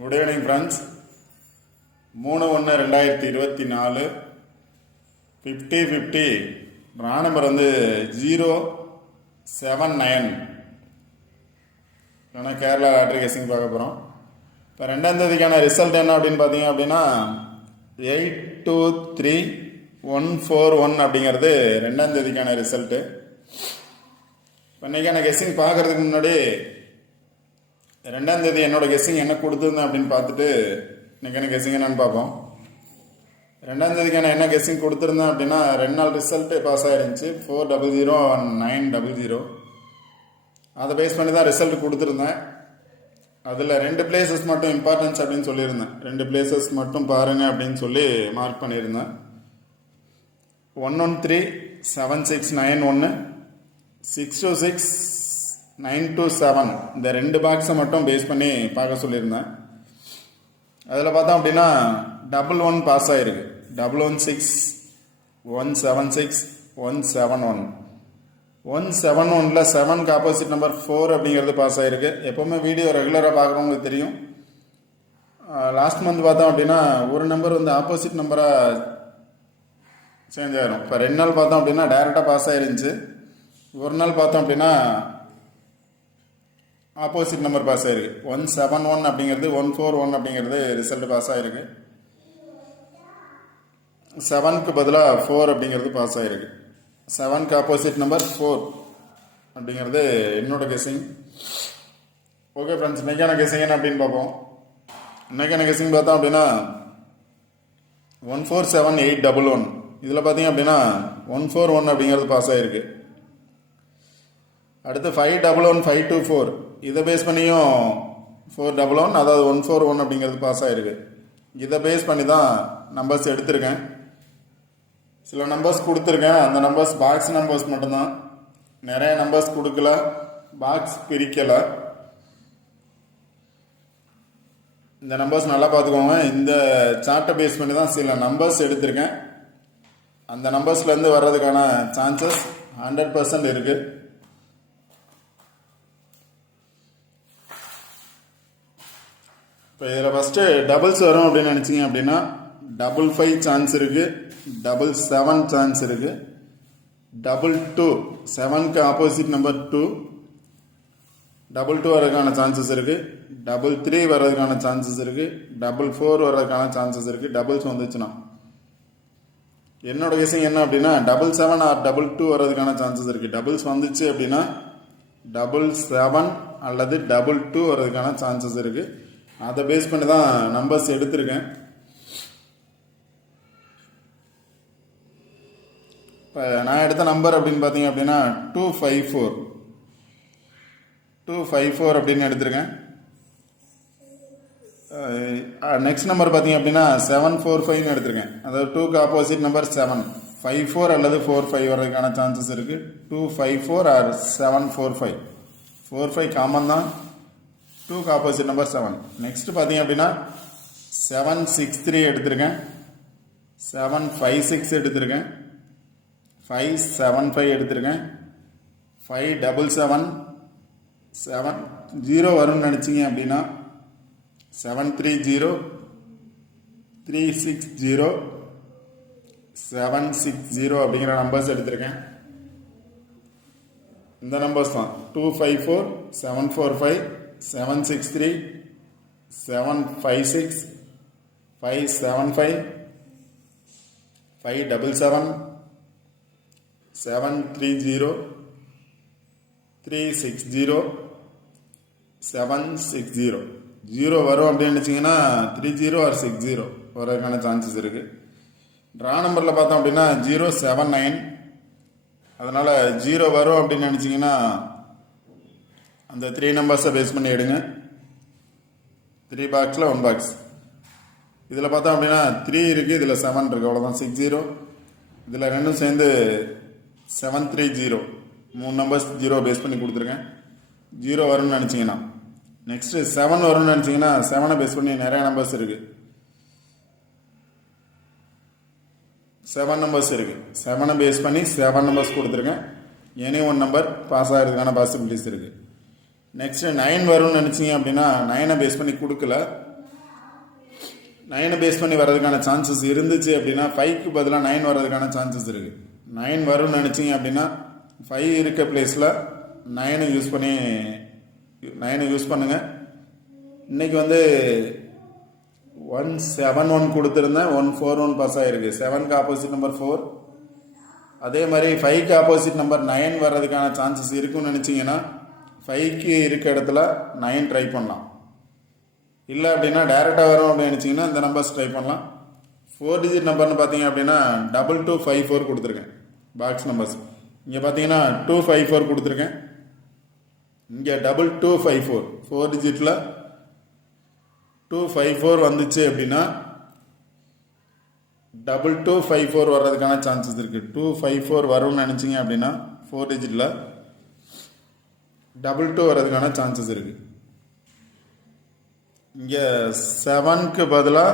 Good evening friends. 3/1/2024 50/50 ரா number 079. ஏன்னா Kerala lottery கேசிங் பார்க்க போகிறோம். இப்போ 2ஆம் தேதிக்கான ரிசல்ட் என்ன அப்படின்னு பார்த்தீங்க அப்படின்னா 823141 அப்படிங்கிறது 2ஆம் தேதிக்கான ரிசல்ட்டு. இப்போ இன்றைக்கான கெஸ்ஸிங் பார்க்குறதுக்கு முன்னாடி 2ஆம் தேதி என்னோட கெஸ்ஸிங் என்ன கொடுத்துருந்தேன் அப்படின்னு பார்த்துட்டு இன்றைக்கான கெஸ்ஸிங் என்னன்னு பார்ப்போம். 2ஆம் தேதிக்கான என்ன கெஸ்ஸிங் கொடுத்துருந்தேன் அப்படின்னா 2 நாள் ரிசல்ட்டு பாஸ் ஆகிருந்துச்சு 400 and 900. அதை பேஸ் பண்ணி தான் ரிசல்ட் கொடுத்துருந்தேன். அதில் 2 பிளேசஸ் மட்டும் இம்பார்ட்டன்ஸ் அப்படின்னு சொல்லியிருந்தேன். 2 பிளேசஸ் மட்டும் பாருங்கள் அப்படின்னு சொல்லி மார்க் பண்ணியிருந்தேன். 1137691 626 இந்த 2 பாக்ஸை மட்டும் பேஸ் பண்ணி பார்க்க சொல்லியிருந்தேன். அதில் பார்த்தோம் அப்படின்னா 11 பாஸ் ஆகிருக்கு. 116 176 171 171ல் 7க்கு ஆப்போசிட் நம்பர் 4 அப்படிங்கிறது பாஸ் ஆகிருக்கு. எப்போவுமே வீடியோ ரெகுலராக பார்க்குறவங்களுக்கு தெரியும். லாஸ்ட் மந்த் பார்த்தோம் அப்படின்னா ஒரு நம்பர் ஆப்போசிட் நம்பராக சேஞ்ச் ஆகிரும். இப்போ 2 நாள் பார்த்தோம் அப்படின்னா டைரெக்டாக பாஸ் ஆகிருந்துச்சு. ஒரு நாள் பார்த்தோம் அப்படின்னா ஆப்போசிட் நம்பர் பாஸ் ஆகிருக்கு. 171 அப்படிங்கிறது 141 அப்படிங்கிறது ரிசல்ட் பாஸ் ஆகிருக்கு. 7க்கு பதிலாக 4 அப்படிங்கிறது பாஸ் ஆகிருக்கு. 7க்கு ஆப்போசிட் நம்பர் 4 அப்படிங்கிறது என்னோட கெஸ்ஸிங். ஓகே ஃப்ரெண்ட்ஸ், இன்றைக்கான கெஸ்ஸிங் என்ன அப்படின்னு பார்ப்போம். இன்றைக்கான கெஸ்ஸிங் பார்த்தோம் அப்படின்னா 147811. இதில் பார்த்தீங்க அப்படின்னா 141 அப்படிங்கிறது பாஸ் ஆகிருக்கு. அடுத்து 511524 இதை பேஸ் பண்ணியும் 411 அதாவது 141 அப்படிங்கிறது பாஸ் ஆகிருக்கு. இதை பேஸ் பண்ணி தான் நம்பர்ஸ் எடுத்திருக்கேன். சில நம்பர்ஸ் கொடுத்துருக்கேன். அந்த நம்பர்ஸ் பாக்ஸ் நம்பர்ஸ் மட்டும்தான். நிறைய நம்பர்ஸ் கொடுக்கல, பாக்ஸ் பிரிக்கலை. இந்த நம்பர்ஸ் நல்லா பார்த்துக்கோங்க. இந்த சார்ட்டை பேஸ் பண்ணி தான் சில நம்பர்ஸ் எடுத்திருக்கேன். அந்த நம்பர்ஸ்லேருந்து வர்றதுக்கான சான்சஸ் 100% இருக்குது. இப்போ இதில் ஃபஸ்ட்டு டபுள்ஸ் வரும் அப்படின்னு நினச்சிங்க அப்படின்னா 55 சான்ஸ் இருக்குது, 77 சான்ஸ் இருக்குது, 22 7க்கு ஆப்போசிட் நம்பர் 2 22 வர்றதுக்கான சான்சஸ் இருக்குது, 33 வர்றதுக்கான சான்சஸ் இருக்குது, 44 வர்றதுக்கான சான்சஸ் இருக்குது. டபுள்ஸ் வந்துச்சுன்னா என்னோட கெஸ்ஸிங் என்ன அப்படின்னா 77 ஆர் 22 வர்றதுக்கான சான்சஸ் இருக்குது. டபுள்ஸ் வந்துச்சு அப்படின்னா 77 அல்லது 22 வர்றதுக்கான சான்சஸ் இருக்குது. அதை பேஸ் பண்ணி தான் நம்பர்ஸ் எடுத்திருக்கேன். இப்போ நான் எடுத்த நம்பர் அப்படின்னு பார்த்தீங்க அப்படின்னா 254 அப்படின்னு எடுத்திருக்கேன். நெக்ஸ்ட் நம்பர் பார்த்தீங்க அப்படின்னா 745 எடுத்திருக்கேன். அதாவது 2க்கு ஆப்போசிட் நம்பர் 7 54 அல்லது 45 வர்றதுக்கான சான்சஸ் இருக்குது. 254 ஆர் 745 45 காமன் தான். 2க்கு ஆப்போசிட் நம்பர் 7. நெக்ஸ்ட் பார்த்தீங்க அப்படின்னா 763 எடுத்திருக்கேன், 756 எடுத்திருக்கேன், 575 எடுத்திருக்கேன், 577 70 வரும்னு நினச்சிங்க அப்படின்னா 730 360 760 அப்படிங்கிற நம்பர்ஸ் எடுத்திருக்கேன். இந்த நம்பர்ஸ் தான் 254 745 763 756 575 577 730 360 760 0 வரும் அப்படின்னு நினச்சிங்கன்னா 30 ஆர் 60 வரதுக்கான சான்சஸ் இருக்குது. ட்ரா நம்பரில் பார்த்தோம் அப்படின்னா 079. அதனால் 0 வரும் அப்படின்னு நினச்சிங்கன்னா அந்த 3 நம்பர்ஸை பேஸ் பண்ணி எடுங்க. 3 பாக்ஸில் 1 பாக்ஸ். இதில் பார்த்தோம் அப்படின்னா 3 இருக்குது, இதில் 7 இருக்குது, அவ்வளோதான் 60. இதில் ரெண்டும் சேர்ந்து 730 3 நம்பர்ஸ் 0 பேஸ் பண்ணி கொடுத்துருக்கேன். 0 வரும்னு நினச்சிங்கன்னா நெக்ஸ்ட்டு 7 வரும்னு நினச்சிங்கன்னா 7 பேஸ் பண்ணி நிறைய நம்பர்ஸ் இருக்குது. 7 நம்பர்ஸ் இருக்குது. 7 பேஸ் பண்ணி 7 நம்பர்ஸ் கொடுத்துருக்கேன். எனி 1 நம்பர் பாஸ் ஆகிறதுக்கான பாசிபிலிட்டிஸ் இருக்குது. நெக்ஸ்ட்டு 9 வரும்னு நினச்சிங்க அப்படின்னா 9 பேஸ் பண்ணி கொடுக்கல. 9 பேஸ் பண்ணி வர்றதுக்கான சான்சஸ் இருந்துச்சு அப்படின்னா 5க்கு பதிலாக 9 வர்றதுக்கான சான்சஸ் இருக்குது. 9 வரும்னு நினச்சிங்க அப்படின்னா 5 இருக்க பிளேஸில் 9 யூஸ் பண்ணுங்கள். இன்றைக்கி வந்து 171 கொடுத்துருந்தேன், 141 பாஸ் ஆகிருக்கு. 7க்கு ஆப்போசிட் நம்பர் 4. அதே மாதிரி 5க்கு ஆப்போசிட் நம்பர் 9 வர்றதுக்கான சான்சஸ் இருக்குன்னு நினச்சிங்கன்னா 5க்கு இருக்க இடத்துல 9 ட்ரை பண்ணலாம். இல்லை அப்படின்னா டைரெக்டாக வரும் அப்படின்னு நினச்சிங்கன்னா இந்த நம்பர்ஸ் ட்ரை பண்ணலாம். 4 டிஜிட் நம்பர்னு பார்த்தீங்க அப்படின்னா 2254 கொடுத்துருக்கேன் பாக்ஸ் நம்பர்ஸ். இங்கே பார்த்தீங்கன்னா 254 கொடுத்துருக்கேன். இங்கே 2254 4 டிஜிட்டில் 254 வந்துச்சு அப்படின்னா 2254 வர்றதுக்கான சான்சஸ் இருக்குது. 254 வரும்னு நினச்சிங்க அப்படின்னா 4 டிஜிட்டில் 22 வர்றதுக்கான சான்சஸ் இருக்குது. இங்கே 7க்கு பதிலாக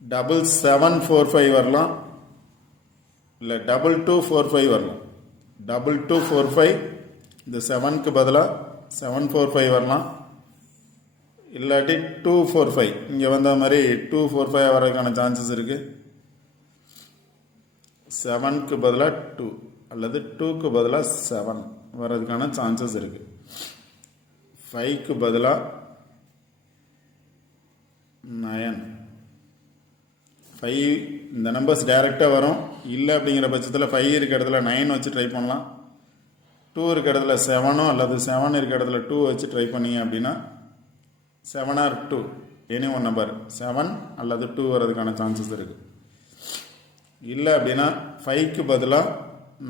7745 வரலாம், இல்லை 2245 வரலாம். 2245 இந்த 7க்கு பதிலாக 745 வரலாம், இல்லாட்டி 245 இங்கே வந்த மாதிரி 245 வர்றதுக்கான சான்சஸ் இருக்குது. 7க்கு பதிலாக 2 அல்லது 2க்கு பதிலாக 7 வர்றதுக்கான சான்சஸ் இருக்குது. 5க்கு பதிலாக 9 5 இந்த நம்பர்ஸ் டைரெக்டாக வரும். இல்லை அப்படிங்கிற பட்சத்தில் 5 இருக்க இடத்துல 9 வச்சு ட்ரை பண்ணலாம். 2 இருக்க இடத்துல 7 அல்லது 7 இருக்க இடத்துல 2 வச்சு ட்ரை பண்ணீங்க அப்படின்னா 7 or 2 எனி ஒன் நம்பர் 7 அல்லது 2 வர்றதுக்கான சான்சஸ் இருக்குது. இல்லை அப்படின்னா 5க்கு பதிலாக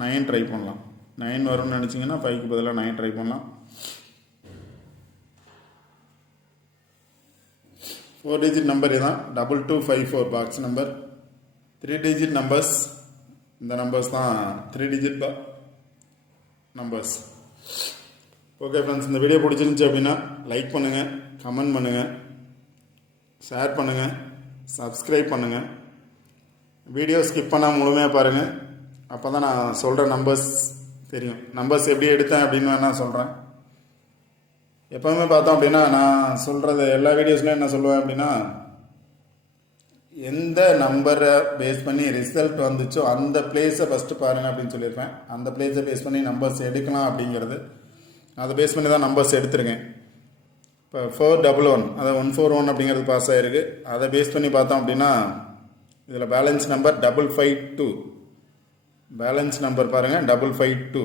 9 ட்ரை பண்ணலாம். 9 வரும்னு நினச்சிங்கன்னா 5க்கு பதிலாக 9 ட்ரை பண்ணலாம். 4 டிஜிட் நம்பர் இதுதான் 2254 பாக்ஸ் நம்பர். 3 டிஜிட் நம்பர்ஸ் இந்த நம்பர்ஸ் தான் 3 டிஜிட் நம்பர்ஸ். ஓகே ஃப்ரெண்ட்ஸ், இந்த வீடியோ பிடிச்சிருந்துச்சி அப்படின்னா லைக் பண்ணுங்கள், கமெண்ட் பண்ணுங்கள், ஷேர் பண்ணுங்கள், சப்ஸ்கிரைப் பண்ணுங்கள். வீடியோ ஸ்கிப் பண்ணால் முழுமையாக பாருங்கள். அப்போ தான் நான் சொல்கிற நம்பர்ஸ் தெரியும். நம்பர்ஸ் எப்படி எடுத்தேன் அப்படின்னு வேணால் சொல்கிறேன். எப்போவுமே பார்த்தோம் அப்படின்னா நான் சொல்கிறது எல்லா வீடியோஸ்லையும் என்ன சொல்லுவேன் அப்படின்னா, எந்த நம்பரை பேஸ் பண்ணி ரிசல்ட் வந்துச்சோ அந்த பிளேஸை ஃபஸ்ட்டு பாருங்கள் அப்படின்னு சொல்லியிருப்பேன். அந்த பிளேஸை பேஸ் பண்ணி நம்பர்ஸ் எடுக்கலாம் அப்படிங்கிறது, அதை பேஸ் பண்ணி தான் நம்பர்ஸ் எடுத்திருக்கேன். இப்போ 411 அதை 141 அப்படிங்கிறது பாஸ் ஆகிருக்கு. அதை பேஸ் பண்ணி பார்த்தோம் அப்படின்னா இதில் பேலன்ஸ் நம்பர் 552. பேலன்ஸ் நம்பர் பாருங்கள் 552.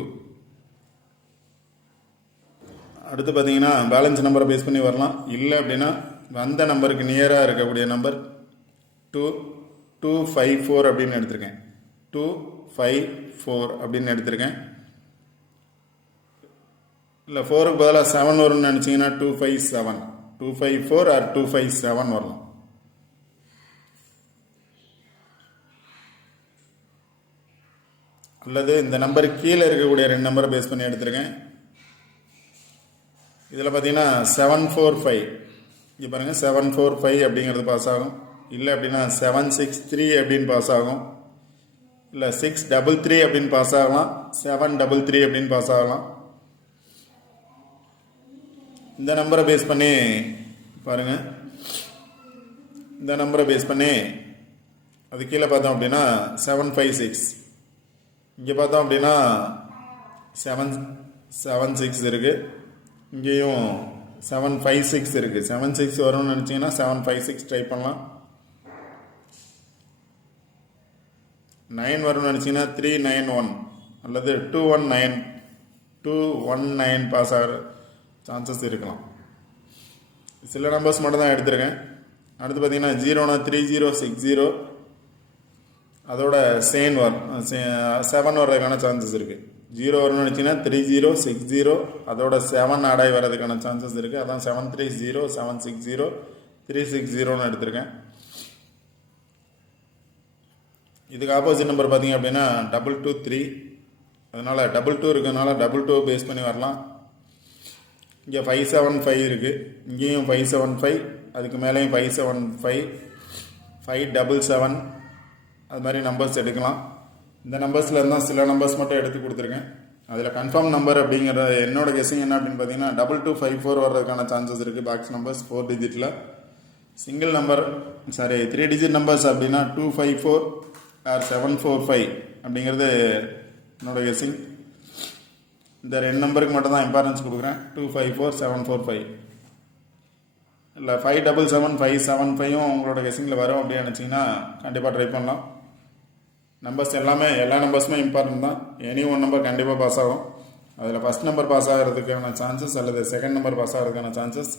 அடுத்து பார்த்தீங்கன்னா பேலன்ஸ் நம்பரை பேஸ் பண்ணி வரலாம். இல்லை அப்படின்னா வந்த நம்பருக்கு நியராக இருக்கக்கூடிய நம்பர் 254 அப்படின்னு எடுத்திருக்கேன். 254 அப்படின்னு எடுத்திருக்கேன். இல்லை 4க்கு பதிலாக 7 வரும்னு நினச்சிங்கன்னா 257 254 ஆர் 257 வரலாம். அல்லது இந்த நம்பருக்கு கீழே இருக்கக்கூடிய 2 நம்பரை பேஸ் பண்ணி எடுத்திருக்கேன். இதில் பார்த்தீங்கன்னா 745 இங்கே பாருங்கள் 745 அப்படிங்கிறது பாஸ் ஆகும். இல்லை அப்படின்னா 763 அப்படின்னு பாஸ் ஆகும். இல்லை 633 அப்படின்னு பாஸ் ஆகலாம். 733 அப்படின்னு பாஸ் ஆகலாம். இந்த நம்பரை பேஸ் பண்ணி பாருங்கள். இந்த நம்பரை பேஸ் பண்ணி அது கீழே பார்த்தோம் அப்படின்னா 756. இங்கே பார்த்தோம் அப்படின்னா 776 இருக்குது. இங்கேயும் 756 இருக்குது. 76 வரும்னு நினச்சிங்கன்னா 756 ட்ரை பண்ணலாம். 9 வரும்னு நினச்சிங்கன்னா 391 அல்லது 219 பாஸ் ஆகிற சான்சஸ் இருக்கலாம். சில நம்பர்ஸ் மட்டும் தான் எடுத்திருக்கேன். அடுத்து பார்த்தீங்கன்னா 0னா 3060 அதோட 7 வர்றதுக்கான சான்சஸ் இருக்குது. 0 வரும்னு நினச்சிங்கன்னா 3060 அதோட 7 ஆடாய் வர்றதுக்கான சான்சஸ் இருக்குது. அதான் 730 760 360ன்னு எடுத்திருக்கேன். இதுக்கு ஆப்போசிட் நம்பர் பார்த்தீங்க அப்படின்னா 223. அதனால் 22 இருக்கிறதுனால 22 பேஸ் பண்ணி வரலாம். இங்கே 575 இருக்குது. இங்கேயும் 575, அதுக்கு மேலேயும் 575, 577 அது மாதிரி நம்பர்ஸ் எடுக்கலாம். இந்த நம்பர்ஸில் இருந்தால் சில நம்பர்ஸ் மட்டும் எடுத்து கொடுத்துருக்கேன். அதில் கன்ஃபார்ம் நம்பர் அப்படிங்கிற என்னோட கெஸ்ஸிங் என்ன அப்படின்னு பார்த்தீங்கன்னா 2254 வர்றதுக்கான சான்சஸ் இருக்குது. பாக்ஸ் நம்பர்ஸ் 4 டிஜிட்டில் single number sorry 3 digit numbers அப்படின்னா 254 ஆர் 745 அப்படிங்கிறது என்னோட கெஸ்ஸிங். இந்த 2 நம்பருக்கு மட்டும் தான் இம்பார்ட்டன்ஸ் கொடுக்குறேன். 254 745 இல்லை 577 575 உங்களோட கெஸ்ஸிங்கில் வரும் அப்படின்னு நினச்சிங்கன்னா கண்டிப்பாக ட்ரை பண்ணலாம். நம்பர்ஸ் எல்லா நம்பர்ஸுமே இம்பார்ட்டன்ட் தான். எனி ஒன் நம்பர் கண்டிப்பாக பாஸ் ஆகும். அதில் ஃபஸ்ட் நம்பர் பாஸ் ஆகிறதுக்கான சான்சஸ் அல்லது செகண்ட் நம்பர் பாஸ் ஆகிறதுக்கான சான்சஸ்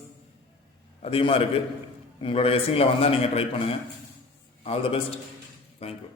அதிகமாக இருக்குது. உங்களோட கெஸ்ஸிங்கில் வந்தால் நீங்கள் ட்ரை பண்ணுங்கள். All the best. தேங்க்யூ.